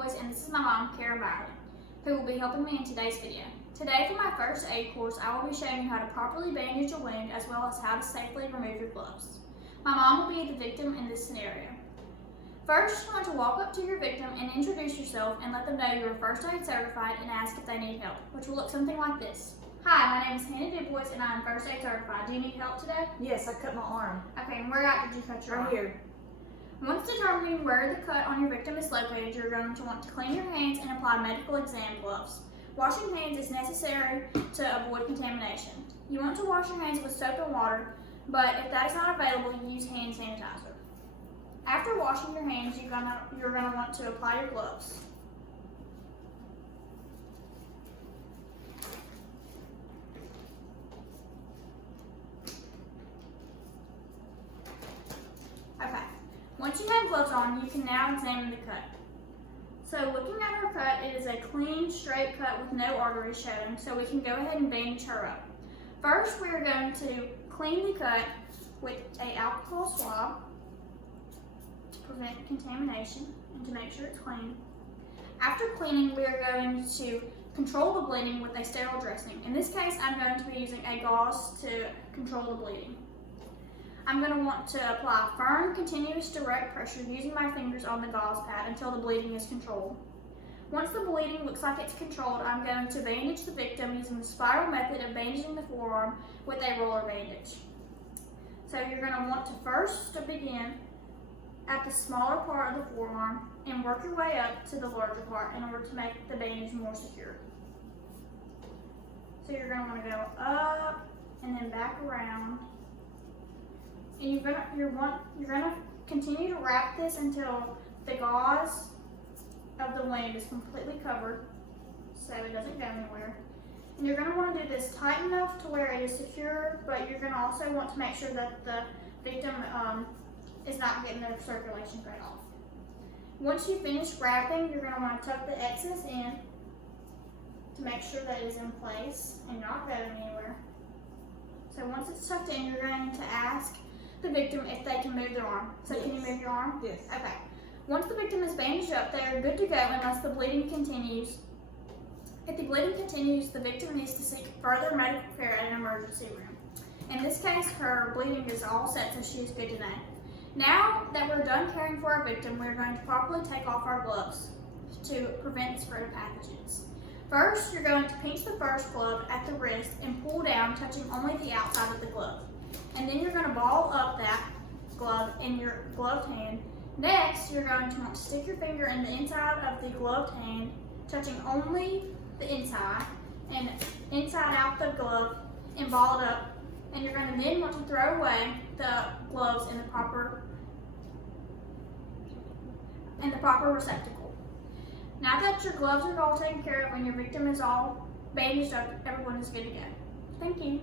Boys, and this is my mom, Karen Riley, who will be helping me in today's video. Today for my first aid course, I will be showing you how to properly bandage a wound as well as how to safely remove your gloves. My mom will be the victim in this scenario. First, you want to walk up to your victim and introduce yourself and let them know you are first aid certified and ask if they need help, which will look something like this. Hi, my name is Hannah DuBois and I am first aid certified. Do you need help today? Yes, I cut my arm. Okay, and where did you cut your arm? Right here. Once determining where the cut on your victim is located, you're going to want to clean your hands and apply medical exam gloves. Washing hands is necessary to avoid contamination. You want to wash your hands with soap and water, but if that is not available, you use hand sanitizer. After washing your hands, you're gonna want to apply your gloves. Okay. Once you have gloves on, you can now examine the cut. So looking at her cut, it is a clean, straight cut with no arteries showing, so we can go ahead and bandage her up. First, we are going to clean the cut with an alcohol swab to prevent contamination and to make sure it's clean. After cleaning, we are going to control the bleeding with a sterile dressing. In this case, I'm going to be using a gauze to control the bleeding. I'm going to want to apply firm, continuous, direct pressure using my fingers on the gauze pad until the bleeding is controlled. Once the bleeding looks like it's controlled, I'm going to bandage the victim using the spiral method of bandaging the forearm with a roller bandage. So you're going to want to first begin at the smaller part of the forearm and work your way up to the larger part in order to make the bandage more secure. So you're going to want to go up and then back around. And you're gonna continue to wrap this until the gauze of the wound is completely covered, so it doesn't go anywhere. And you're gonna want to do this tight enough to where it is secure, but you're gonna also want to make sure that the victim is not getting their circulation cut off. Once you finish wrapping, you're gonna want to tuck the excess in to make sure that it is in place and not going anywhere. So once it's tucked in, you're going to ask the victim if they can move their arm. So yes. Can you move your arm? Yes. Okay. Once the victim is bandaged up, they are good to go unless the bleeding continues. If the bleeding continues, the victim needs to seek further medical care at an emergency room. In this case, her bleeding is all set, so she is good to know. Now that we're done caring for our victim, we're going to properly take off our gloves to prevent the spread of pathogens. First, you're going to pinch the first glove at the wrist and pull down, touching only the outside of the glove. And then you're going to ball up that glove in your gloved hand. Next, you're going to want to stick your finger in the inside of the gloved hand, touching only the inside, and inside out the glove and ball it up. And you're going to then want to throw away the gloves in the proper receptacle. Now that your gloves are all taken care of and your victim is all bandaged up, everyone is good to go. Thank you.